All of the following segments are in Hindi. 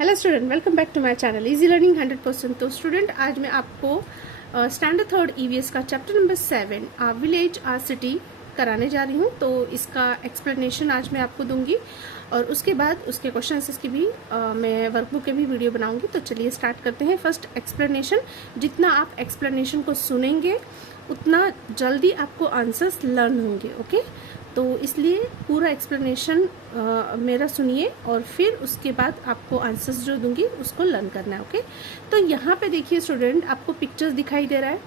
Hello student, welcome back to my channel easy learning 100%। तो स्टूडेंट, आज मैं आपको स्टैंडर्ड थर्ड ईवीएस का chapter number 7 village a city कराने जा रही हूँ। तो इसका एक्सप्लेनेशन आज मैं आपको दूंगी और उसके बाद उसके क्वेश्चन आंसर्स की भी मैं वर्कबुक के भी वीडियो बनाऊंगी। तो चलिए स्टार्ट करते हैं। फर्स्ट एक्सप्लेनेशन, जितना आप एक्सप्लेनेशन को सुनेंगे उतना जल्दी आपको आंसर्स लर्न होंगे। ओके, तो इसलिए पूरा एक्सप्लेनेशन मेरा सुनिए और फिर उसके बाद आपको आंसर्स जो दूंगी उसको लर्न करना है। ओके, तो यहाँ पे देखिए स्टूडेंट, आपको पिक्चर्स दिखाई दे रहा है।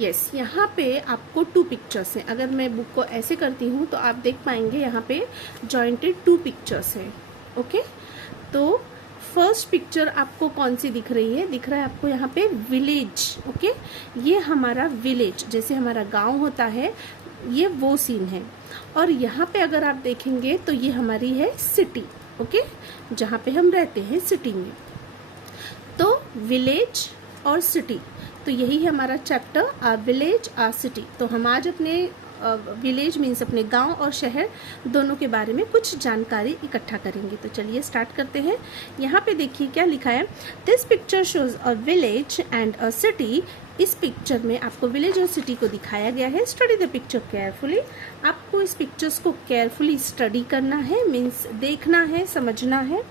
यस, यहाँ पे आपको 2 पिक्चर्स हैं। अगर मैं बुक को ऐसे करती हूँ तो आप देख पाएंगे यहाँ पे जॉइंटेड 2 पिक्चर्स हैं। ओके, तो फर्स्ट पिक्चर आपको कौन सी दिख रही है? दिख रहा है आपको यहाँ पे विलेज। ओके, ये हमारा विलेज, जैसे हमारा गांव होता है, ये वो सीन है। और यहाँ पे अगर आप देखेंगे तो ये हमारी है सिटी। ओके, जहाँ पे हम रहते हैं सिटी में। तो विलेज और सिटी, तो यही है हमारा chapter, uh village a city. तो हम आज अपने विलेज मीन्स अपने गांव और शहर दोनों के बारे में कुछ जानकारी इकट्ठा करेंगे। तो चलिए स्टार्ट करते हैं। यहाँ पे देखिए क्या लिखा है, this picture shows a village and a city. इस पिक्चर में आपको विलेज और सिटी को दिखाया गया है। Study the picture carefully. आपको इस पिक्चर्स को केयरफुली स्टडी करना है, मीन्स देखना है, समझना है।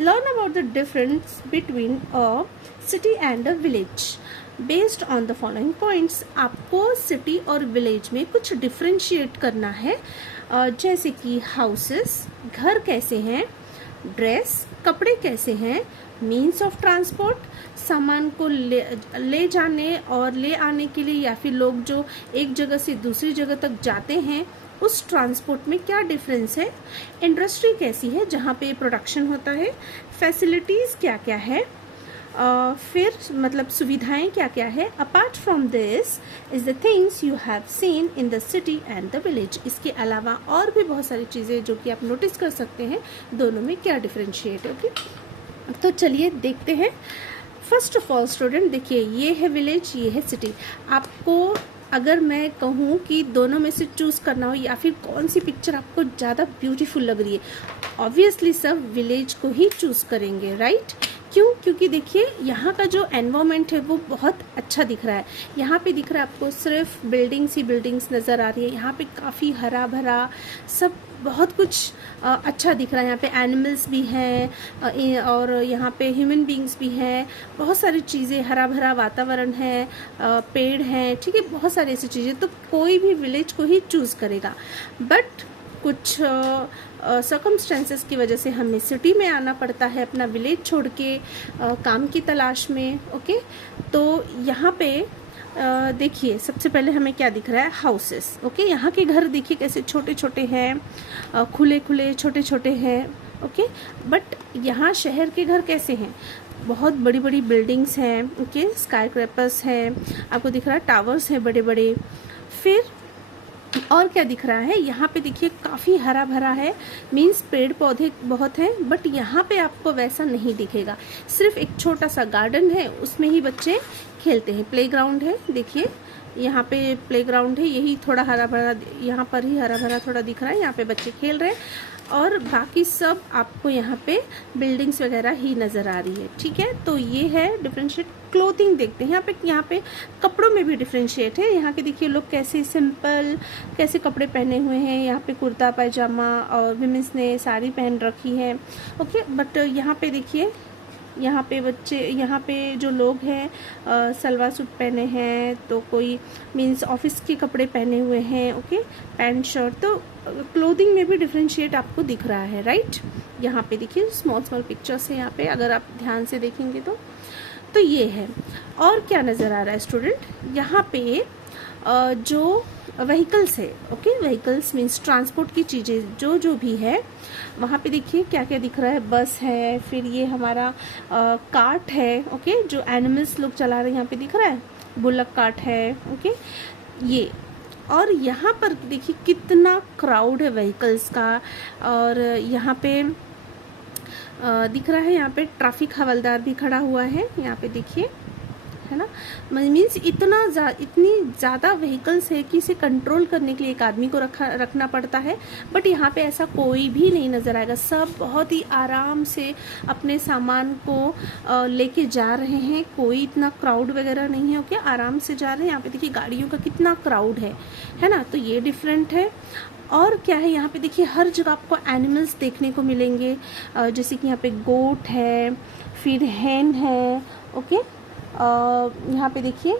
Learn about the difference between a city and a village based on the following points. आपको सिटी और विलेज में कुछ डिफ्रेंशिएट करना है, जैसे कि हाउसेस, घर कैसे हैं, ड्रेस, कपड़े कैसे हैं, मीन्स ऑफ ट्रांसपोर्ट, सामान को ले जाने और ले आने के लिए, या फिर लोग जो एक जगह से दूसरी जगह तक जाते हैं उस ट्रांसपोर्ट में क्या डिफरेंस है। इंडस्ट्री कैसी है, जहाँ पे प्रोडक्शन होता है। फैसिलिटीज़ क्या क्या है, फिर मतलब सुविधाएं क्या क्या है। Apart from this is the things you have seen in the city and the village. इसके अलावा और भी बहुत सारी चीज़ें जो कि आप नोटिस कर सकते हैं, दोनों में क्या डिफरेंशिएट है। ओके, तो चलिए देखते हैं। फर्स्ट ऑफ ऑल स्टूडेंट, देखिए ये है विलेज, ये है सिटी। आपको अगर मैं कहूँ कि दोनों में से चूज़ करना हो या फिर कौन सी पिक्चर आपको ज़्यादा ब्यूटीफुल लग रही है, ऑब्वियसली सब विलेज को ही चूज़ करेंगे, राइट? क्यों? क्योंकि देखिए यहाँ का जो एनवायरनमेंट है वो बहुत अच्छा दिख रहा है। यहाँ पे दिख रहा है आपको सिर्फ बिल्डिंग्स ही बिल्डिंग्स नज़र आ रही है। यहाँ पे काफ़ी हरा भरा सब बहुत कुछ अच्छा दिख रहा है। यहाँ पे एनिमल्स भी हैं और यहाँ पे ह्यूमन बींग्स भी हैं। बहुत सारी चीज़ें, हरा भरा वातावरण है, पेड़ हैं, ठीक है, बहुत सारी ऐसी चीज़ें। तो कोई भी विलेज को ही चूज़ करेगा। बट कुछ सर्कमस्टेंसेस की वजह से हमें सिटी में आना पड़ता है अपना विलेज छोड़ के काम की तलाश में। ओके, तो यहाँ पे देखिए सबसे पहले हमें क्या दिख रहा है, हाउसेस। ओके, यहाँ के घर देखिए कैसे छोटे छोटे हैं, खुले खुले छोटे छोटे हैं। ओके, बट यहाँ शहर के घर कैसे हैं, बहुत बड़ी बड़ी बिल्डिंग्स हैं। ओके, स्काई क्रैपर्स हैं, आपको दिख रहा है टावर्स हैं बड़े बड़े। फिर और क्या दिख रहा है, यहाँ पे देखिए काफ़ी हरा भरा है, मीन्स पेड़ पौधे बहुत हैं। बट यहाँ पे आपको वैसा नहीं दिखेगा, सिर्फ एक छोटा सा गार्डन है, उसमें ही बच्चे खेलते हैं। प्लेग्राउंड है, देखिए यहाँ पे प्लेग्राउंड है, यही थोड़ा हरा भरा, यहाँ पर ही हरा भरा थोड़ा दिख रहा है, यहाँ पे बच्चे खेल रहे हैं। और बाकी सब आपको यहाँ पे बिल्डिंग्स वगैरह ही नज़र आ रही है, ठीक है। तो ये है डिफरेंशिएट। क्लोथिंग देखते हैं यहाँ पे कपड़ों में भी डिफरेंशिएट है। यहाँ के देखिए लोग कैसे सिंपल कैसे कपड़े पहने हुए हैं। यहाँ पे कुर्ता पैजामा और विमेंस ने साड़ी पहन रखी है। ओके, बट यहाँ पे देखिए, यहाँ पे बच्चे, यहाँ पे जो लोग हैं सलवार सूट पहने हैं, तो कोई मीन्स ऑफिस के कपड़े पहने हुए हैं। Okay, pant shirt. तो क्लोथिंग में भी डिफरेंशिएट आपको दिख रहा है, राइट? यहाँ पे देखिए स्मॉल स्मॉल पिक्चर्स है यहाँ पे, अगर आप ध्यान से देखेंगे तो ये है। और क्या नज़र आ रहा है स्टूडेंट, यहाँ पे जो व्हीकल्स है। ओके, व्हीकल्स मीन्स ट्रांसपोर्ट की चीज़ें जो जो भी है, वहाँ पे देखिए क्या क्या दिख रहा है। बस है, फिर ये हमारा कार्ट है। ओके, जो एनिमल्स लोग चला रहे हैं यहाँ पे दिख रहा है, बुलक कार्ट है। ओके, ये और यहाँ पर देखिए कितना क्राउड है व्हीकल्स का। और यहाँ पे दिख रहा है, यहाँ पे ट्रैफिक हवलदार भी खड़ा हुआ है। यहाँ पे देखिए है ना। मीन्स इतनी ज़्यादा व्हीकल्स है कि इसे कंट्रोल करने के लिए एक आदमी को रखना पड़ता है, बट यहाँ पे ऐसा कोई भी नहीं नज़र आएगा। सब बहुत ही आराम से अपने सामान को लेके जा रहे हैं, कोई इतना क्राउड वगैरह नहीं है। ओके, आराम से जा रहे हैं। यहाँ पे देखिए गाड़ियों का कितना क्राउड है ना, तो ये डिफरेंट है। और क्या है, यहाँ पे देखिए हर जगह आपको एनिमल्स देखने को मिलेंगे, जैसे कि यहाँ पे गोट है, फिर हैन है। ओके, यहाँ पे देखिए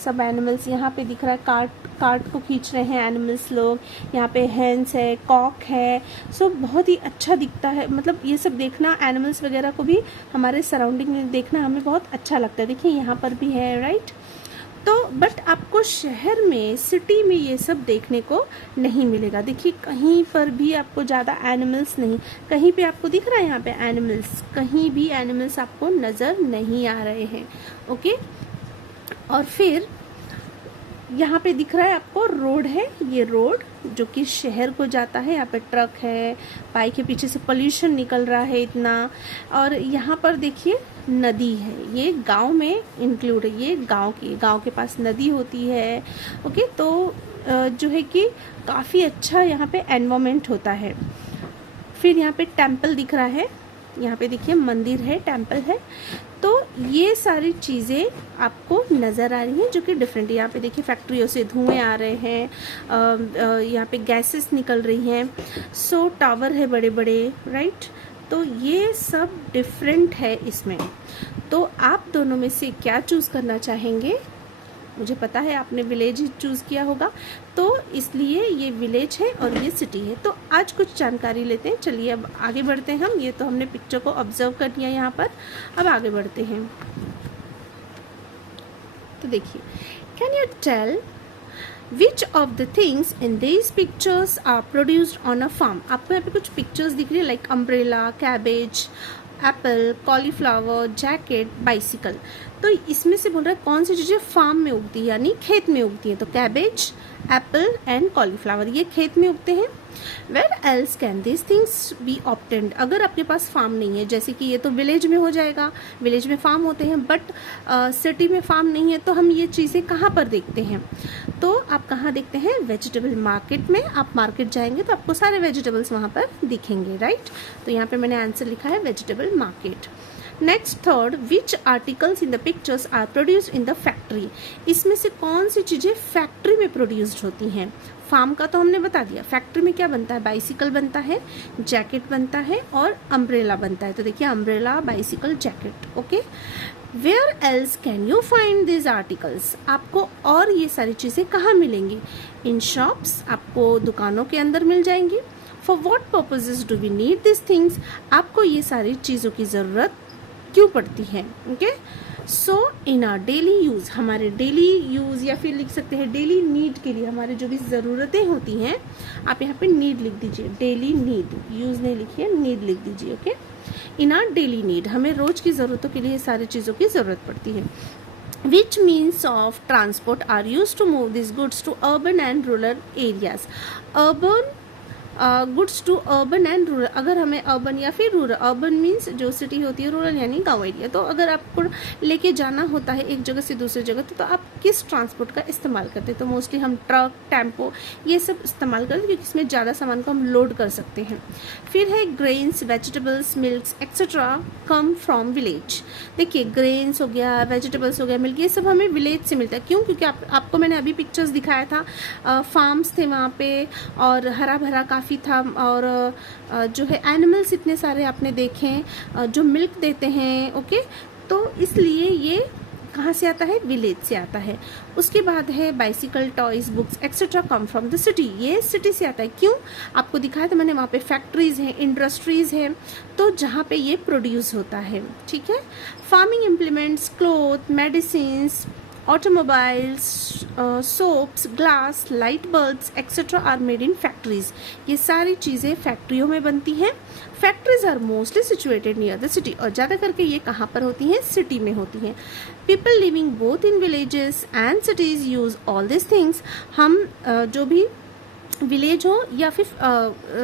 सब एनिमल्स यहाँ पे दिख रहा है, कार्ट को खींच रहे हैं एनिमल्स लोग। यहाँ पे हैंस है, कॉक है। सो बहुत ही अच्छा दिखता है, मतलब ये सब देखना, एनिमल्स वगैरह को भी हमारे सराउंडिंग में देखना हमें बहुत अच्छा लगता है। देखिए यहाँ पर भी है, राइट। तो बट आपको शहर में, सिटी में ये सब देखने को नहीं मिलेगा। देखिए कहीं पर भी आपको ज़्यादा एनिमल्स नहीं, कहीं पे आपको दिख रहा है यहाँ पे एनिमल्स, कहीं भी एनिमल्स आपको नज़र नहीं आ रहे हैं। ओके, और फिर यहाँ पे दिख रहा है आपको रोड है, ये रोड जो कि शहर को जाता है। यहाँ पे ट्रक है, बाइक के पीछे से पोल्यूशन निकल रहा है इतना। और यहाँ पर देखिए नदी है, ये गांव में इंक्लूड है, ये गांव के पास नदी होती है। ओके, तो जो है कि काफ़ी अच्छा यहाँ पे एनवायरनमेंट होता है। फिर यहाँ पे टेम्पल दिख रहा है, यहाँ पे देखिए मंदिर है, टेम्पल है। तो ये सारी चीज़ें आपको नज़र आ रही हैं जो कि डिफरेंट है। यहाँ पे देखिए फैक्ट्रियों से धुएं आ रहे हैं, यहाँ पे गैसेस निकल रही हैं। सो टावर है बड़े बड़े, राइट। तो ये सब डिफरेंट है इसमें। तो आप दोनों में से क्या चूज़ करना चाहेंगे? मुझे पता है आपने विलेज ही चूज़ किया होगा, तो इसलिए ये विलेज है और ये सिटी है। तो आज कुछ जानकारी लेते हैं। चलिए अब आगे बढ़ते हैं हम। ये तो हमने पिक्चर को ऑब्जर्व कर लिया यहाँ पर, अब आगे बढ़ते हैं। तो देखिए, can you tell which of the things in this pictures are produced on a farm? आपको यहाँ पे कुछ पिक्चर्स दिख रही है, like umbrella, cabbage, apple, cauliflower, jacket, bicycle. तो इसमें से बोल रहा है कौन सी चीज़ें फार्म में उगती है, यानी खेत में उगती हैं। तो कैबेज, एप्पल एंड कॉलीफ्लावर ये खेत में उगते हैं। Where else can this things be obtained? अगर आपके पास फार्म नहीं है, जैसे कि ये तो विलेज में हो जाएगा, विलेज में फार्म होते हैं, बट सिटी में फार्म नहीं है, तो हम ये चीज़ें कहाँ पर देखते हैं? तो आप कहाँ देखते हैं? वेजिटेबल मार्केट में। आप मार्केट जाएंगे तो आपको सारे वेजिटेबल्स वहाँ पर दिखेंगे, राइट। तो यहाँ पे मैंने आंसर लिखा है vegetable market. Next third, which articles in the pictures are produced in the factory? इसमें से कौन सी चीज़ें फैक्ट्री में प्रोड्यूस्ड होती हैं? फार्म का तो हमने बता दिया, फैक्ट्री में क्या बनता है? बाइसिकल बनता है, जैकेट बनता है और अम्ब्रेला बनता है। तो देखिए umbrella, bicycle, jacket. Okay, where else can you find this articles? आपको और ये सारी चीज़ें कहाँ मिलेंगी? इन शॉप्स, आपको दुकानों के अंदर मिल जाएंगी। For what purposes do we need this things? आपको ये सारी चीज़ों की ज़रूरत क्यों पड़ती है? Okay, so in our daily use, हमारे डेली यूज़ या फिर लिख सकते हैं डेली नीड के लिए, हमारे जो भी ज़रूरतें होती हैं, आप यहाँ पे नीड लिख दीजिए, डेली नीड, यूज़ नहीं लिखिए, नीड लिख दीजिए। Okay, in our daily need, हमें रोज़ की ज़रूरतों के लिए सारी चीज़ों की ज़रूरत पड़ती है। Which means of transport are used to move these goods to urban and rural areas? Urban goods to urban and rural, अगर हमें अर्बन या फिर रूरल, अर्बन मीन्स जो सिटी होती है, रूरल यानी गांव एरिया। तो अगर आपको लेके जाना होता है एक जगह से दूसरी जगह, तो आप किस ट्रांसपोर्ट का इस्तेमाल करते हैं? तो मोस्टली हम ट्रक, टेम्पो ये सब इस्तेमाल करते हैं, क्योंकि इसमें ज़्यादा सामान को हम लोड कर सकते हैं। फिर है grains, vegetables, milks etcetera come from village. देखिए ग्रेन्स हो गया, वेजिटेबल्स हो गया, मिल्क, ये सब हमें विलेज से मिलता है। क्यों? क्योंकि आपको मैंने अभी पिक्चर्स दिखाया था, फार्म्स थे वहाँ पे और हरा भरा काफ़ी था, और जो है एनिमल्स इतने सारे आपने देखे हैं जो मिल्क देते हैं। ओके, तो इसलिए ये कहाँ से आता है? विलेज से आता है। उसके बाद है bicycle, toys, books etcetera come from the city, ये सिटी से आता है। क्यों? आपको दिखाया था मैंने, वहाँ पे फैक्ट्रीज हैं, इंडस्ट्रीज हैं, तो जहाँ पे ये प्रोड्यूस होता है। ठीक है, farming implements, cloth, medicines, automobiles, soaps, glass, light bulbs etc. are made in factories. ये सारी चीज़ें फैक्ट्रियों में बनती हैं। Factories are mostly situated near the city, और ज़्यादा करके ये कहाँ पर होती हैं? सिटी में होती हैं। People living both in villages and cities use all this things. हम जो भी विलेज हो या फिर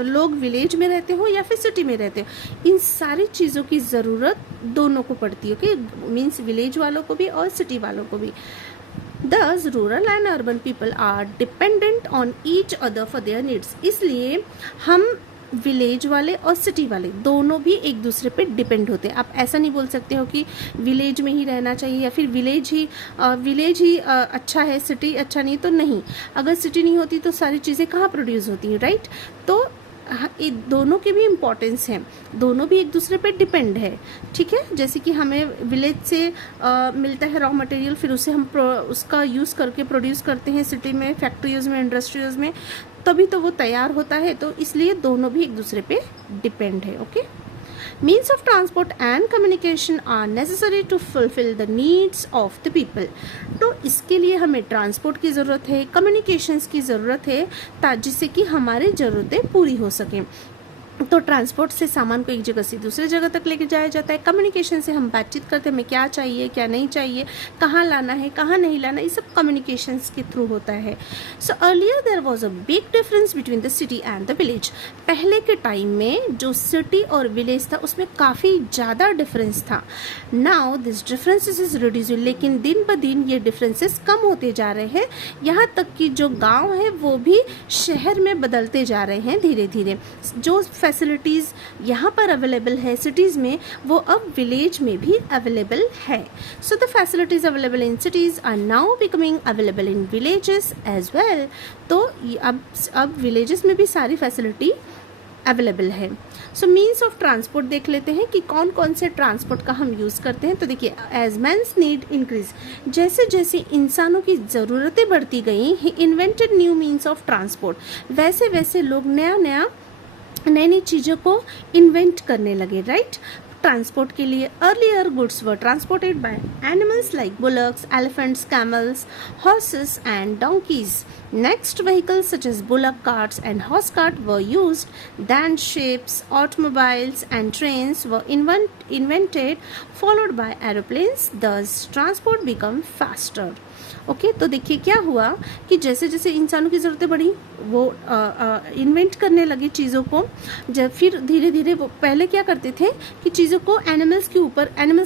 लोग विलेज में रहते हो या फिर सिटी में रहते हो, इन सारी चीज़ों की ज़रूरत दोनों को पड़ती है। ओके, मीन्स विलेज वालों को भी और सिटी वालों को भी। Thus, rural and urban people are dependent on each other for their needs. इसलिए हम विलेज वाले और सिटी वाले दोनों भी एक दूसरे पे डिपेंड होते हैं। आप ऐसा नहीं बोल सकते हो कि विलेज में ही रहना चाहिए या फिर विलेज ही अच्छा है, सिटी अच्छा नहीं, तो नहीं। अगर सिटी नहीं होती तो सारी चीज़ें कहाँ प्रोड्यूस होती हैं, राइट? तो ये दोनों की भी इम्पोर्टेंस है, दोनों भी एक दूसरे पे डिपेंड है, ठीक है। जैसे कि हमें विलेज से मिलता है रॉ मटेरियल, फिर उसे हम उसका यूज़ करके प्रोड्यूस करते हैं सिटी में, फैक्ट्रीज में, इंडस्ट्रीज में, तभी तो वो तैयार होता है। तो इसलिए दोनों भी एक दूसरे पे डिपेंड है। Okay, means of transport and communication are necessary to fulfill the needs of the people. तो इसके लिए हमें ट्रांसपोर्ट की ज़रूरत है, कम्युनिकेशंस की ज़रूरत है, जिससे कि हमारी ज़रूरतें पूरी हो सकें। तो ट्रांसपोर्ट से सामान को एक जगह से दूसरी जगह तक लेके जाया जाता है। कम्युनिकेशन से हम बातचीत करते हैं, हमें क्या चाहिए, क्या नहीं चाहिए, कहाँ लाना है, कहाँ नहीं लाना, ये सब कम्युनिकेशंस के थ्रू होता है। So earlier there was a big difference between the city and the village. पहले के टाइम में जो सिटी और विलेज था उसमें काफ़ी ज़्यादा डिफरेंस था। Now this differences is reducing, लेकिन दिन ब दिन ये डिफरेंसेस कम होते जा रहे हैं। यहाँ तक कि जो गाँव है वो भी शहर में बदलते जा रहे हैं धीरे धीरे। जो फैसिलिटीज़ यहाँ पर अवेलेबल है सिटीज़ में, वो अब विलेज में भी अवेलेबल है। So the facilities available in cities are now becoming available in villages as well. तो अब विलेजेस में भी सारी फैसिलिटी अवेलेबल है। सो मीन्स ऑफ ट्रांसपोर्ट देख लेते हैं कि कौन कौन से ट्रांसपोर्ट का हम यूज़ करते हैं। तो देखिए, एज मैंस नीड इंक्रीज, जैसे जैसे इंसानों की ज़रूरतें बढ़ती गई, ही invented new means of transport, वैसे वैसे लोग नई नई चीज़ों को इन्वेंट करने लगे, राइट? ट्रांसपोर्ट के लिए earlier goods were transported by animals like bullocks, elephants, camels, horses and donkeys. Next, vehicles such as bullock carts and horse cart were used. Then ships, automobiles and trains were invented, followed by aeroplanes. Thus, transport became faster. Okay, तो देखिए क्या हुआ कि जैसे जैसे इंसानों की ज़रूरतें बढ़ी, वो इन्वेंट करने लगे चीज़ों को। जब फिर धीरे धीरे वो पहले क्या करते थे कि चीज़ों को एनिमल्स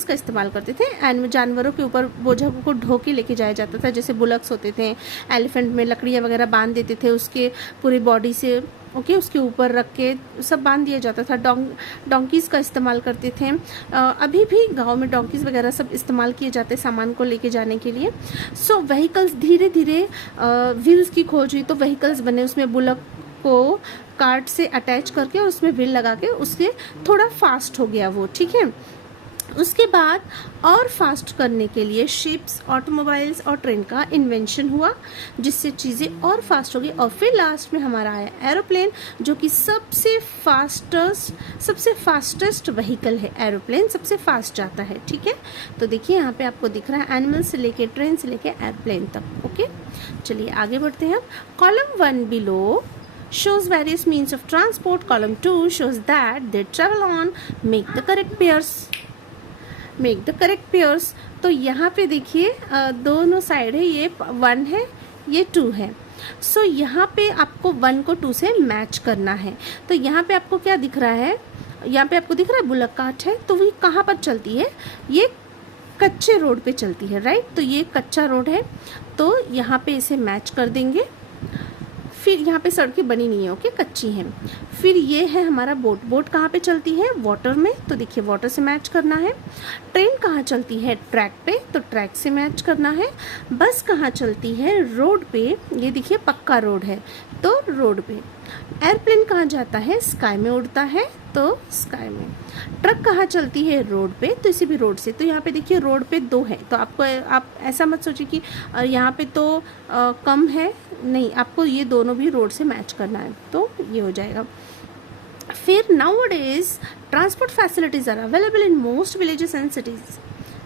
का इस्तेमाल करते थे, जानवरों के ऊपर बोझा को ढो के लेके जाया जाता था। जैसे बुलक्स होते थे, एलिफेंट में लकड़ियाँ वगैरह बांध देते थे उसके पूरी बॉडी से, ओके, उसके ऊपर रख के सब बांध दिया जाता था। डोंकीज़ का इस्तेमाल करते थे। अभी भी गांव में डोंकीज़ वगैरह सब इस्तेमाल किए जाते हैं सामान को लेके जाने के लिए। सो व्हीकल्स धीरे धीरे व्हील्स की खोज हुई, तो व्हीकल्स बने, उसमें बुलक को कार्ट से अटैच करके और उसमें व्हील लगा के उसके थोड़ा फास्ट हो गया वो, ठीक है। उसके बाद और फास्ट करने के लिए शिप्स, ऑटोमोबाइल्स और ट्रेन का इन्वेंशन हुआ, जिससे चीज़ें और फास्ट हो गई। और फिर लास्ट में हमारा आया एरोप्लेन, जो कि सबसे फास्टेस्ट व्हीकल है। एरोप्लेन सबसे फास्ट जाता है, ठीक है। तो देखिए यहाँ पे आपको दिख रहा है एनिमल से लेके ट्रेन से लेके एरोप्लेन तक। ओके, चलिए आगे बढ़ते हैं। Column 1 below shows various means of transport. Column 2 shows that they travel on, make the correct pairs. तो यहाँ पे देखिए दोनों साइड है, ये 1 है, ये 2 है। सो यहाँ पे आपको 1 को 2 से मैच करना है। तो यहाँ पे आपको क्या दिख रहा है, यहाँ पे आपको दिख रहा है बुलक कार्ट है, तो वो कहाँ पर चलती है, ये कच्चे रोड पे चलती है, राइट। तो ये कच्चा रोड है, तो यहाँ पे इसे मैच कर देंगे। फिर यहाँ पे सड़कें बनी नहीं है, ओके, कच्ची हैं। फिर ये है हमारा बोट कहाँ पे चलती है, वाटर में, तो देखिए वाटर से मैच करना है। ट्रेन कहाँ चलती है, ट्रैक पे, तो ट्रैक से मैच करना है। बस कहाँ चलती है, रोड पे, ये देखिए पक्का रोड है, तो रोड पे। एयरप्लेन कहाँ जाता है, स्काई में उड़ता है, तो स्काई में। ट्रक कहाँ चलती है, रोड पे, तो इसी भी रोड से। तो यहाँ पे देखिए रोड पे 2 है, तो आप ऐसा मत सोचिए कि यहाँ पे तो कम है, नहीं, आपको ये दोनों भी रोड से मैच करना है, तो ये हो जाएगा। फिर nowadays transport facilities are available in most villages and cities.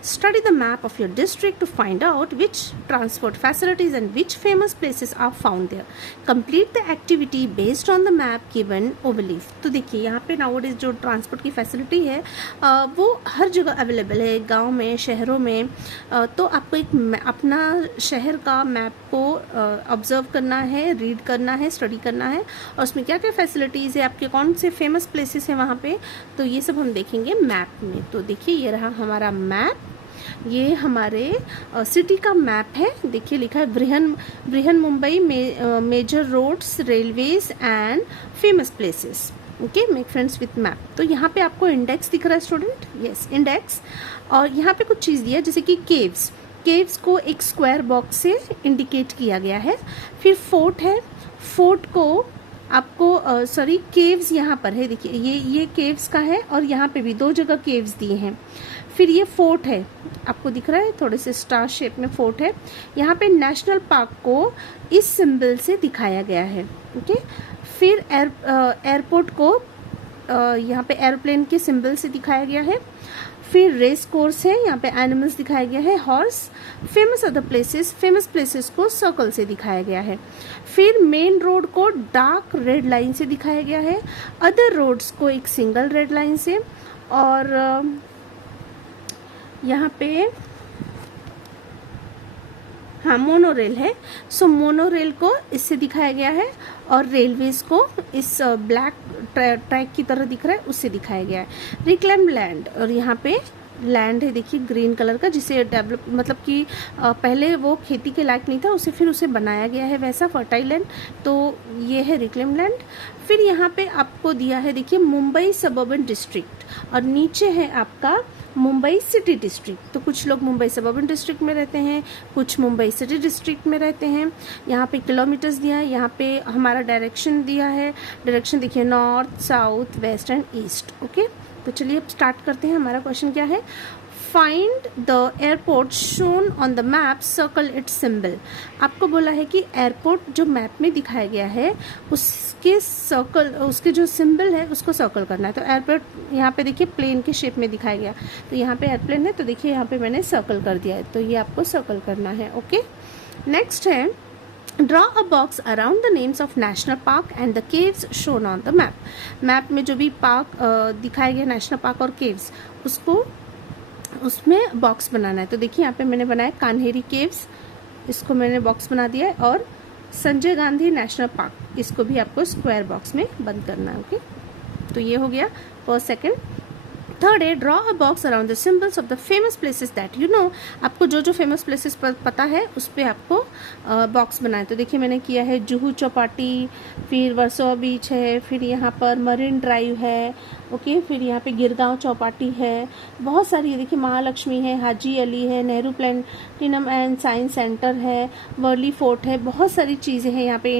Study the map of your district to find out which transport facilities and which famous places are found there. Complete the activity based on the map given overleaf. तो देखिए यहाँ पे nowadays जो ट्रांसपोर्ट की फैसिलिटी है वो हर जगह अवेलेबल है, गांव में, शहरों में। तो आपको एक अपना शहर का मैप को ऑब्जर्व करना है, रीड करना है, स्टडी करना है, और उसमें क्या क्या फैसिलिटीज़ है, आपके कौन से फेमस प्लेसेस हैं वहाँ पे, तो ये सब हम देखेंगे मैप में। तो देखिए ये रहा हमारा मैप, ये हमारे सिटी का मैप है। देखिए लिखा है Brihan Mumbai major roads, railways and famous places. Okay, make friends with map. तो यहाँ पे आपको इंडेक्स दिख रहा है स्टूडेंट, यस इंडेक्स। और यहाँ पे कुछ चीज़ दिया है जैसे कि केव्स को एक स्क्वायर बॉक्स से इंडिकेट किया गया है। फिर फोर्ट है, फोर्ट को आपको केव्स यहाँ पर है, देखिए ये केव्स का है और यहाँ पे भी 2 जगह केव्स दिए हैं। फिर ये फोर्ट है, आपको दिख रहा है थोड़े से स्टार शेप में फोर्ट है। यहाँ पे नेशनल पार्क को इस सिंबल से दिखाया गया है। ओके, फिर एयरपोर्ट को यहाँ पे एरोप्लेन के सिंबल से दिखाया गया है। फिर रेस कोर्स है, यहाँ पे एनिमल्स दिखाया गया है, हॉर्स। फेमस प्लेसेस को सर्कल से दिखाया गया है। फिर मेन रोड को डार्क रेड लाइन से दिखाया गया है, अदर रोड्स को एक सिंगल रेड लाइन से, और यहाँ पे हाँ मोनोरेल है, सो मोनोरेल को इससे दिखाया गया है, और रेलवेज को इस ब्लैक ट्रैक की तरह दिख रहा है उससे दिखाया गया है। रिक्लेम लैंड, और यहाँ पे लैंड है देखिए ग्रीन कलर का, जिसे डेवलप मतलब कि पहले वो खेती के लायक नहीं था, उसे बनाया गया है वैसा फर्टाइल लैंड, तो ये है रिक्लेम लैंड। फिर यहाँ पे आपको दिया है देखिए मुंबई सबर्बन डिस्ट्रिक्ट, और नीचे है आपका मुंबई सिटी डिस्ट्रिक्ट। तो कुछ लोग मुंबई सबर्बन डिस्ट्रिक्ट में रहते हैं, कुछ मुंबई सिटी डिस्ट्रिक्ट में रहते हैं। यहाँ पे किलोमीटर्स दिया है, यहाँ पे हमारा डायरेक्शन दिया है, डायरेक्शन देखिए north, south, west and east. Okay, तो चलिए अब स्टार्ट करते हैं। हमारा क्वेश्चन क्या है, find the airport shown on the map, circle it's symbol. आपको बोला है कि एयरपोर्ट जो मैप में दिखाया गया है उसके जो सिंबल है उसको सर्कल करना है। तो एयरपोर्ट यहाँ पे देखिए प्लेन के शेप में दिखाया गया, तो यहाँ पे एयरप्लेन है, तो देखिए यहाँ पे मैंने सर्कल कर दिया है, तो ये आपको सर्कल करना है। ओके, नेक्स्ट है draw a box around the names of national park and the caves shown on the map. Map में जो भी पार्क दिखाया गया, नेशनल पार्क और केव्स, उसमें बॉक्स बनाना है। तो देखिए यहाँ पे मैंने बनाया कान्हेरी केव्स, इसको मैंने बॉक्स बना दिया है, और संजय गांधी नेशनल पार्क, इसको भी आपको स्क्वायर बॉक्स में बंद करना है। ओके, तो ये हो गया फर्स्ट, सेकंड। थर्ड है draw a box around the symbols of the famous places that you know. आपको जो फेमस प्लेसेस पता है उस पर आपको बॉक्स बनाए। तो देखिए मैंने किया है जुहू चौपाटी, फिर वर्सोवा बीच है, फिर यहाँ पर मरीन ड्राइव है, ओके, फिर यहाँ पे गिरगांव चौपाटी है, बहुत सारी है, देखिए महालक्ष्मी है, हाजी अली है, Nehru platinum and science centre है, वर्ली फोर्ट है, बहुत सारी चीज़ें हैं यहाँ पे।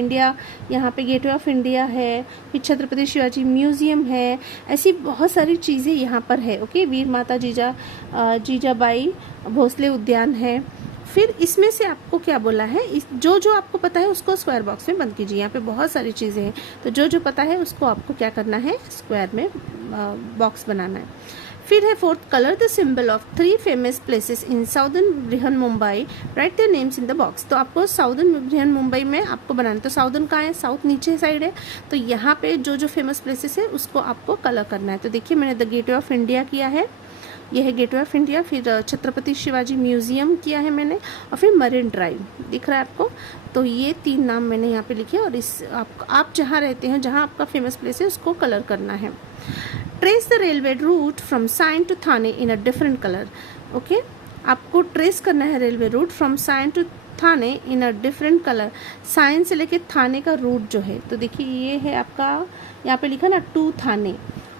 यहाँ पे गेटवे ऑफ इंडिया है, फिर छत्रपति शिवाजी म्यूजियम है, ऐसी बहुत सारी चीज़ें यहाँ पर है। ओके, वीर माता जीजाबाई भोसले उद्यान है। फिर इसमें से आपको क्या बोला है, जो आपको पता है उसको स्क्वायर बॉक्स में बंद कीजिए। यहाँ पे बहुत सारी चीज़ें हैं, तो जो पता है उसको आपको क्या करना है, स्क्वायर में बॉक्स बनाना है। फिर है fourth, colour the symbol of 3 famous places in southern Brihan Mumbai, right the names in the box. तो आपको साउदर्न बृहन मुंबई में आपको बनाना, तो साउदर्न कहाँ है, साउथ नीचे साइड है, तो यहाँ पे जो फेमस प्लेसेस है उसको आपको कलर करना है। तो देखिए मैंने द गेटवे ऑफ इंडिया किया है, यह है गेटवे ऑफ इंडिया, फिर छत्रपति शिवाजी म्यूजियम किया है मैंने, और फिर मरीन ड्राइव दिख रहा है आपको। तो ये 3 नाम मैंने यहाँ पे लिखे, और आप जहाँ रहते हैं, जहाँ आपका फेमस प्लेस है, उसको कलर करना है। Trace the railway route from Sion to Thane in a different colour. Okay, आपको ट्रेस करना है railway route from Sion to Thane in a different colour. Sion से लेके थाने का रूट जो है, तो देखिए ये है आपका, यहाँ पे लिखा ना टू थाने,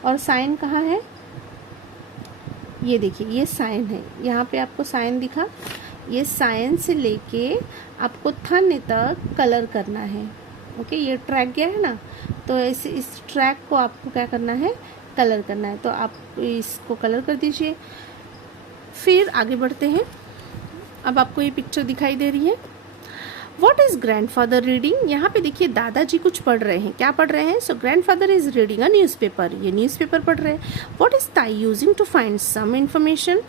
और साइन कहाँ है, ये देखिए ये साइन है, यहाँ पे आपको साइन दिखा, ये साइन से लेके आपको थाने तक कलर करना है। ओके, ये ट्रैक गया है ना, तो ऐसे इस ट्रैक को आपको क्या करना है, कलर करना है, तो आप इसको कलर कर दीजिए। फिर आगे बढ़ते हैं, अब आपको ये पिक्चर दिखाई दे रही है। वॉट इज ग्रैंडफादर रीडिंग, यहाँ पे देखिए दादाजी कुछ पढ़ रहे हैं, क्या पढ़ रहे हैं, so grandfather is reading a newspaper, ये न्यूज़पेपर पढ़ रहे हैं। वॉट इज ताई using to find some information,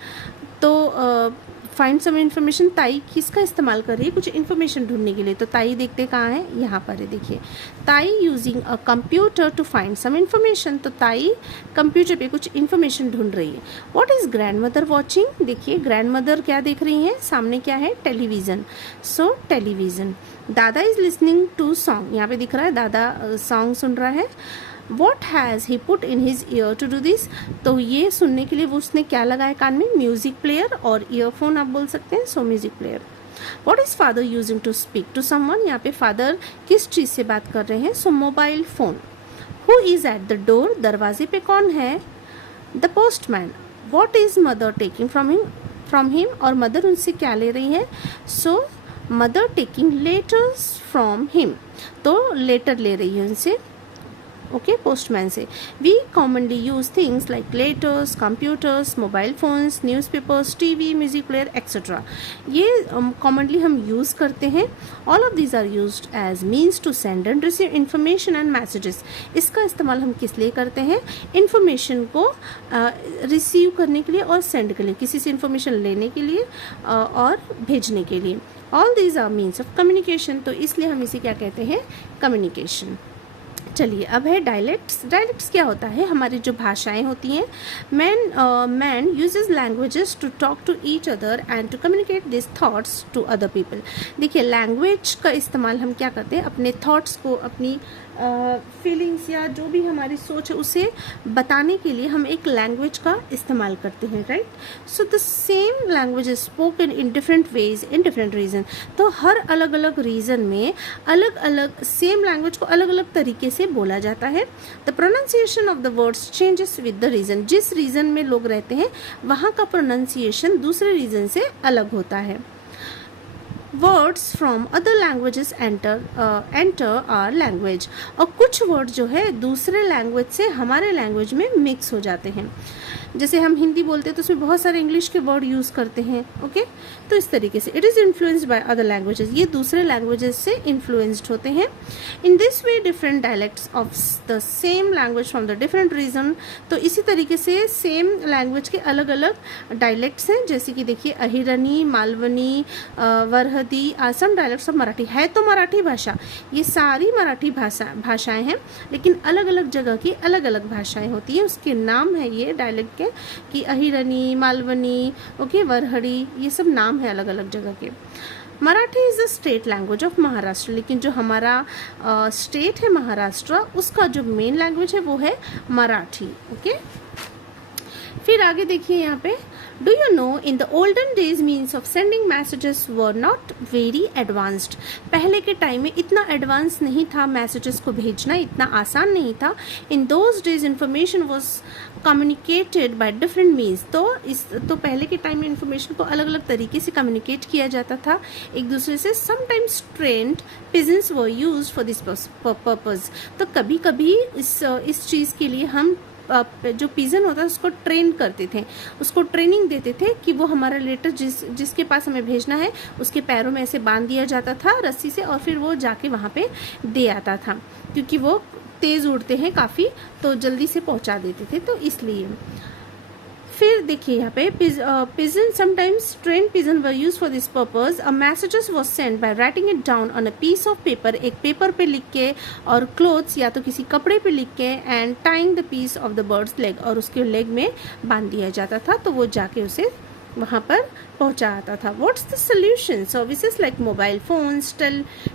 to find some information, ताई किसका इस्तेमाल कर रही है, कुछ इन्फॉर्मेशन ढूंढने के लिए। तो ताई देखते कहाँ है, यहाँ पर है, देखिए Tai using a computer to find some information. तो ताई कंप्यूटर पे कुछ इन्फॉर्मेशन ढूंढ रही है। What is grandmother watching, देखिए ग्रैंड मदर क्या देख रही हैं, सामने क्या है, television. So television. Dada is listening to song, यहाँ पे दिख रहा है दादा सॉन्ग सुन रहा है। What has he put in his ear to do this? तो ये सुनने के लिए वो उसने क्या लगाया कान में, म्यूजिक प्लेयर और ईयरफोन आप बोल सकते हैं, सो music player. What is father using to speak to someone? यहाँ पे फादर किस चीज़ से बात कर रहे हैं, so mobile phone. Who is at the door? दरवाजे पे कौन है, the postman. What is mother taking from him? और मदर उनसे क्या ले रही है, so mother taking letters from him, तो लेटर ले रही है उनसे, ओके, पोस्टमैन से। We commonly use things like letters, computers, mobile phones, newspapers, TV, music player etcetera. ये कॉमनली हम यूज़ करते हैं। All of these are used as means to send and receive information and messages. इसका इस्तेमाल हम किस लिए करते हैं, इन्फॉर्मेशन को रिसीव करने के लिए और सेंड के लिए, किसी से इन्फॉर्मेशन लेने के लिए और भेजने के लिए। All these are means of communication, तो इसलिए हम इसे क्या कहते हैं, कम्युनिकेशन। चलिए अब है डायलेक्ट्स। डायलेक्ट्स क्या होता है, हमारी जो भाषाएं होती हैं। Man uses languages to talk to each other and to communicate this thoughts to other people. देखिए लैंग्वेज का इस्तेमाल हम क्या करते हैं, अपने थॉट्स को, अपनी फीलिंग्स या जो भी हमारी सोच है उसे बताने के लिए हम एक लैंग्वेज का इस्तेमाल करते हैं, right. So the same language is spoken in different ways in different region. तो हर अलग अलग रीजन में अलग अलग सेम लैंग्वेज को अलग अलग तरीके से बोला जाता है। The pronunciation of the words changes with the region. जिस रीजन में लोग रहते हैं वहाँ का प्रोनाउंसिएशन दूसरे रीजन से अलग होता है। Words from other languages enter our language. और कुछ वर्ड जो है दूसरे लैंग्वेज से हमारे लैंग्वेज में मिक्स हो जाते हैं। जैसे हम हिंदी बोलते हैं तो उसमें बहुत सारे इंग्लिश के वर्ड यूज़ करते हैं, ओके। तो इस तरीके से it is influenced by other languages, ये दूसरे लैंग्वेजेस से इन्फ्लुएंस्ड होते हैं। In this way different dialects of the same language from the different region. तो इसी तरीके से सेम लैंग्वेज के अलग अलग डायलेक्ट्स हैं, जैसे कि देखिए अहिरनी, मालवनी, वरहदी, आसम डायलेक्ट्स ऑफ मराठी है। तो मराठी भाषा, ये सारी मराठी भाषाएं हैं, लेकिन अलग अलग जगह की अलग अलग भाषाएं होती हैं, उसके नाम है ये डायलेक्ट के, कि अहिरनी, मालवनी, ओके, वरहड़ी, ये सब नाम है अलग अलग जगह के। Marathi is the state language of Maharashtra. लेकिन जो हमारा स्टेट है महाराष्ट्र, उसका जो मेन लैंग्वेज है वो है मराठी, ओके। फिर आगे देखिए यहाँ पे, do you know in the olden days means of sending messages were not very advanced. पहले के टाइम में इतना एडवांस नहीं था, मैसेजेस को भेजना इतना आसान नहीं था। In those days information was communicated by different means. तो पहले के टाइम में इंफॉर्मेशन को अलग अलग तरीके से कम्युनिकेट किया जाता था एक दूसरे से। Sometimes trained pigeons were used for this purpose. तो कभी कभी इस चीज़ के लिए हम जो पिजन होता है उसको ट्रेन करते थे, उसको ट्रेनिंग देते थे कि वो हमारा लेटर जिसके पास हमें भेजना है उसके पैरों में ऐसे बांध दिया जाता था रस्सी से, और फिर वो जाके वहाँ पे दे आता था, क्योंकि वो तेज़ उड़ते हैं काफ़ी, तो जल्दी से पहुँचा देते थे, तो इसलिए। फिर देखिए यहाँ पे pigeon, sometimes train pigeon were use for this purpose. A messages was send by writing it down on a piece of paper, एक पेपर पे लिख के, और क्लोथ्स या तो किसी कपड़े पे लिख के, and tying the piece of the birds leg, और उसके लेग में बांध दिया जाता था, तो वो जाके उसे वहाँ पर पहुँचा आता था। What's the solution? Services like mobile phones,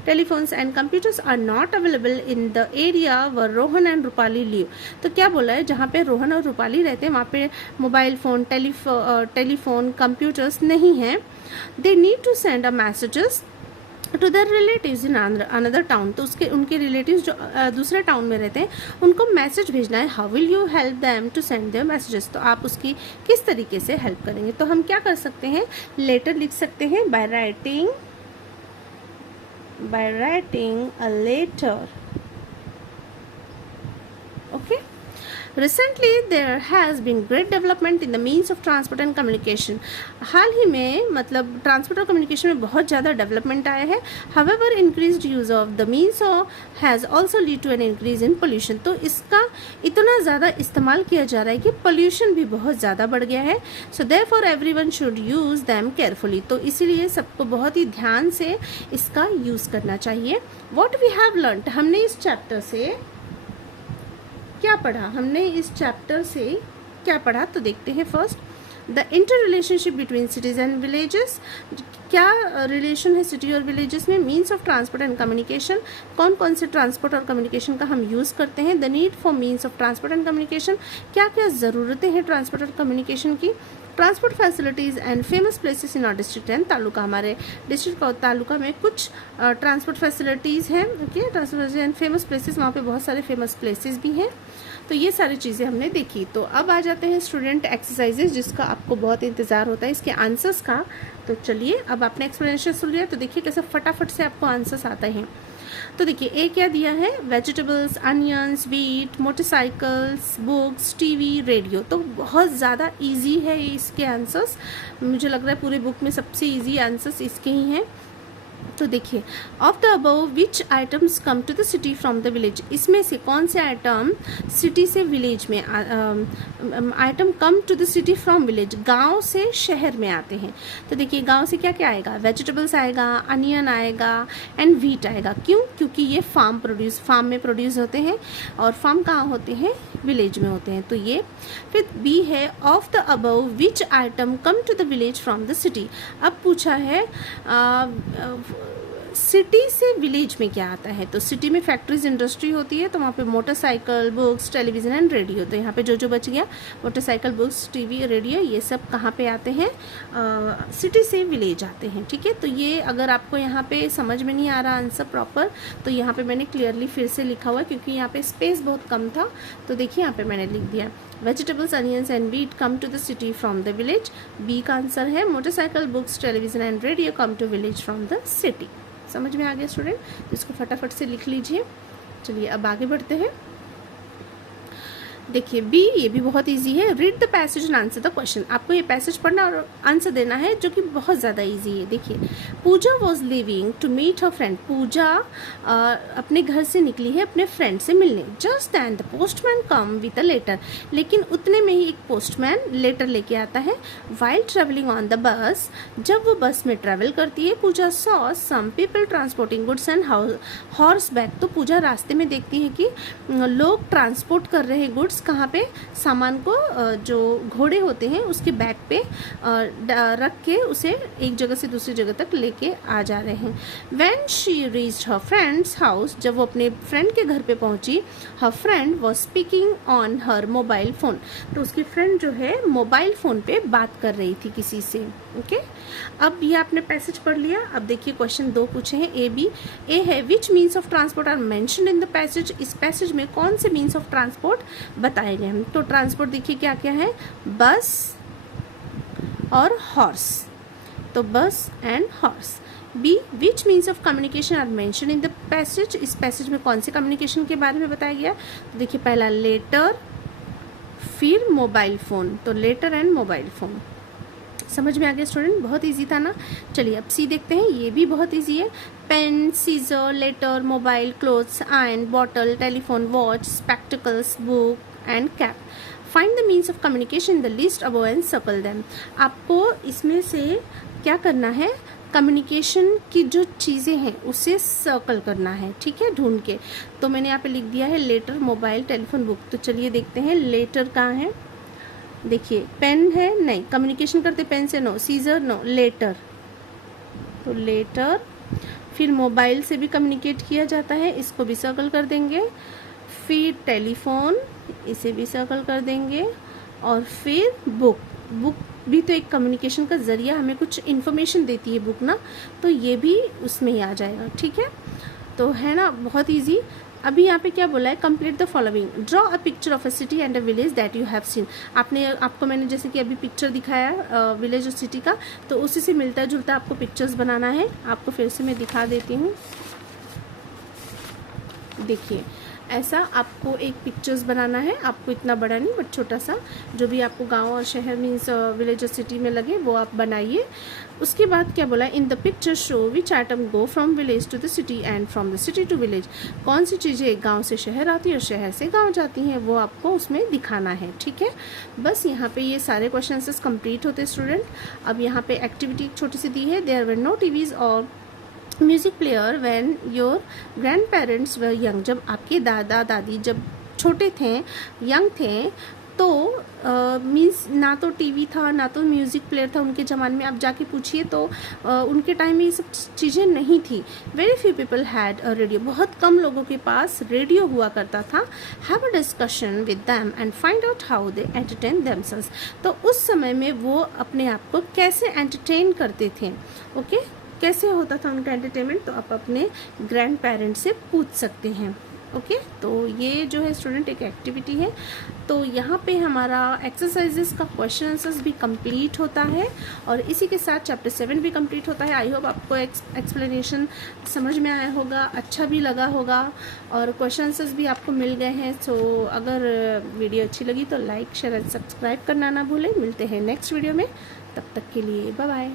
telephones and computers are not available in the area where Rohan and Rupali live. तो क्या बोला है, जहाँ पे रोहन और रूपाली रहते हैं वहाँ पे मोबाइल फ़ोन, टेलीफोन, कंप्यूटर्स नहीं हैं। They need to send a messages to their relatives in another town. तो उनके रिलेटिव्स जो दूसरे टाउन में रहते हैं उनको मैसेज भेजना है। How will you help them to send their messages? तो आप उसकी किस तरीके से हेल्प करेंगे? तो हम क्या कर सकते हैं, लेटर लिख सकते हैं by writing a letter, okay. Recently there has been great development in the means of transport and communication. हाल ही में मतलब ट्रांसपोर्ट और कम्युनिकेशन में बहुत ज़्यादा डेवलपमेंट आया है। However increased use of the means has also lead to an increase in pollution. तो इसका इतना ज़्यादा इस्तेमाल किया जा रहा है कि पोल्यूशन भी बहुत ज़्यादा बढ़ गया है। So therefore everyone should use them carefully. तो इसीलिए सबको बहुत ही ध्यान से इसका यूज़ करना चाहिए। व्हाट वी हैव लर्नड, हमने इस चैप्टर से क्या पढ़ा, हमने इस चैप्टर से क्या पढ़ा तो देखते हैं। First, the inter relationship between cities and villages, क्या रिलेशन है सिटी और विलेजेस में। Means of transport and communication, कौन कौन से ट्रांसपोर्ट और कम्युनिकेशन का हम यूज़ करते हैं। The need for means of transport and communication, क्या क्या ज़रूरतें हैं ट्रांसपोर्ट और कम्युनिकेशन की। Transport facilities and famous places in our district and taluka, हमारे डिस्ट्रिक्ट और तालुका में कुछ ट्रांसपोर्ट फैसिलिटीज़ हैं। Okay, transport and famous places, वहाँ पे बहुत सारे फेमस प्लेसेस भी हैं। तो ये सारी चीज़ें हमने देखी। तो अब आ जाते हैं स्टूडेंट एक्सरसाइजेज, जिसका आपको बहुत इंतज़ार होता है इसके आंसर्स का। तो चलिए, अब आपने एक्सप्लेनेशन सुन लिया तो देखिए कैसे फटाफट से आपको आंसर्स आते हैं। तो देखिए, ए क्या दिया है, vegetables, onions, wheat, motorcycles, books, TV, radio. तो बहुत ज़्यादा इजी है इसके आंसर्स, मुझे लग रहा है पूरे बुक में सबसे इजी आंसर्स इसके ही हैं। तो देखिए, of the above which items come to the city from the village, इसमें से कौन से आइटम सिटी से विलेज में, item come to the city from village, गांव से शहर में आते हैं। तो देखिए, गांव से क्या क्या आएगा, वेजिटेबल्स आएगा, अनियन आएगा एंड व्हीट आएगा। क्यों, क्योंकि ये फार्म में प्रोड्यूस होते हैं, और फार्म कहाँ होते हैं, विलेज में होते हैं। तो ये फिर बी है, of the above which item come to the village from the city. अब पूछा है सिटी से विलेज में क्या आता है। तो सिटी में फैक्ट्रीज, इंडस्ट्री होती है, तो वहाँ पे motorcycle, books, television and radio. तो यहाँ पे जो जो बच गया, मोटरसाइकिल, बुक्स, टीवी, रेडियो, ये सब कहाँ पे आते हैं, सिटी से विलेज आते हैं। ठीक है, तो ये अगर आपको यहाँ पे समझ में नहीं आ रहा आंसर प्रॉपर, तो यहाँ पे मैंने क्लियरली फिर से लिखा हुआ है, क्योंकि यहाँ पे स्पेस बहुत कम था। तो देखिए, यहाँ पे मैंने लिख दिया, vegetables, onions and wheat come to the city from the village. B का आंसर है motorcycle, books, television and radio come to village from the city. समझ में आ गया स्टूडेंट, तो इसको फटाफट से लिख लीजिए। चलिए, अब आगे बढ़ते हैं। देखिए, बी, ये भी बहुत इजी है। Read the passage and answer the question. आपको ये पैसेज पढ़ना और आंसर देना है, जो कि बहुत ज़्यादा इजी है। देखिए, Pooja was living to meet her friend. Pooja अपने घर से निकली है अपने फ्रेंड से मिलने। Just then the postman come with a letter. लेकिन उतने में ही एक पोस्टमैन लेटर लेके आता है। While travelling on the bus, जब वो बस में ट्रेवल करती है, Pooja saw some people transporting goods and horse back. तो पूजा रास्ते में देखती है कि लोग ट्रांसपोर्ट कर रहे हैं गुड्स, कहाँ पे, सामान को जो घोड़े होते हैं उसके बैक पे रख के उसे एक जगह से दूसरी जगह तक लेके आ जा रहे हैं। When she reached her friends house, जब वो अपने फ्रेंड के घर पे पहुंची, हर friend was speaking on her mobile phone. तो उसकी फ्रेंड जो है मोबाइल फोन पे बात कर रही थी किसी से। ओके, अब ये आपने पैसेज पढ़ लिया। अब देखिए, क्वेश्चन 2 पूछे हैं, ए बी। ए है, which means of transport are mentioned in the passage. इस पैसेज में कौन से मीन्स ऑफ ट्रांसपोर्ट बताए गए हैं। तो ट्रांसपोर्ट देखिए क्या क्या है, बस और हॉर्स। तो bus and horse. B, which means of communication are mention in the passage. इस पैसेज में कौन से कम्युनिकेशन के बारे में बताया गया। तो देखिए, पहला लेटर, फिर मोबाइल फ़ोन। तो लेटर एंड मोबाइल फ़ोन। समझ में आ गया स्टूडेंट, बहुत इजी था ना। चलिए, अब सी देखते हैं, ये भी बहुत इजी है। Pen, scissor, letter, mobile, clothes, iron, bottle, telephone, watch, spectacles, book and cap. Find the means of communication in the list above and circle them. आपको इसमें से क्या करना है, कम्युनिकेशन की जो चीज़ें हैं उसे सर्कल करना है। ठीक है, ढूंढ के। तो मैंने यहाँ पे लिख दिया है लेटर, मोबाइल, टेलीफोन, बुक। तो चलिए देखते हैं, लेटर कहाँ है। देखिए, पेन है, नहीं, कम्युनिकेशन करते पेन से, नो। Scissor, no. लेटर, तो लेटर। फिर मोबाइल से भी कम्युनिकेट किया जाता है, इसको भी सर्कल कर देंगे। फिर टेलीफोन, इसे भी सर्कल कर देंगे। और फिर बुक। बुक भी तो एक कम्युनिकेशन का जरिया, हमें कुछ इन्फॉर्मेशन देती है बुक ना, तो ये भी उसमें ही आ जाएगा। ठीक है, तो है ना, बहुत इजी। अभी यहाँ पे क्या बोला है, complete the following. Draw a picture of a city and a village that you have seen. आपको मैंने जैसे कि अभी पिक्चर दिखाया विलेज और सिटी का, तो उसी से मिलता जुलता आपको पिक्चर्स बनाना है। आपको फिर से मैं दिखा देती हूँ। देखिए, ऐसा आपको एक पिक्चर्स बनाना है, आपको इतना बड़ा नहीं बट छोटा सा, जो भी आपको गांव और शहर मीन्स विलेज और सिटी में लगे वो आप बनाइए। उसके बाद क्या बोला, in the picture show which item go from village to the city and from the city to village. कौन सी चीज़ें गांव से शहर आती है और शहर से गांव जाती हैं वो आपको उसमें दिखाना है। ठीक है, बस यहाँ पे ये सारे क्वेश्चन आंसर्स कंप्लीट होते हैं स्टूडेंट। अब यहाँ पे एक्टिविटी छोटी सी दी है, देयर वर नो टीवीज और music player when your grand parents were young. जब आपके दादा दादी जब छोटे थे, यंग थे, तो मीन्स ना तो टीवी था ना तो म्यूज़िक प्लेयर था उनके ज़माने में। आप जाके पूछिए तो उनके टाइम में ये सब चीज़ें नहीं थी। Very few people had a radio, बहुत कम लोगों के पास रेडियो हुआ करता था। Have a discussion with them and find out how they entertain themselves. तो उस समय में वो अपने आप को कैसे एंटरटेन करते थे, ओके, कैसे होता था उनका एंटरटेनमेंट, तो आप अपने ग्रैंड पेरेंट्स से पूछ सकते हैं। ओके, तो ये जो है स्टूडेंट एक एक्टिविटी है। तो यहाँ पे हमारा एक्सरसाइजेस का क्वेश्चन आंसर्स भी कंप्लीट होता है और इसी के साथ चैप्टर 7 भी कंप्लीट होता है। आई होप आपको एक्सप्लेनेशन समझ में आया होगा, अच्छा भी लगा होगा और क्वेश्चन आंसर्स भी आपको मिल गए हैं। सो अगर वीडियो अच्छी लगी तो लाइक शेयर एंड सब्सक्राइब करना ना भूलें। मिलते हैं नेक्स्ट वीडियो में, तब तक के लिए बाय बाय।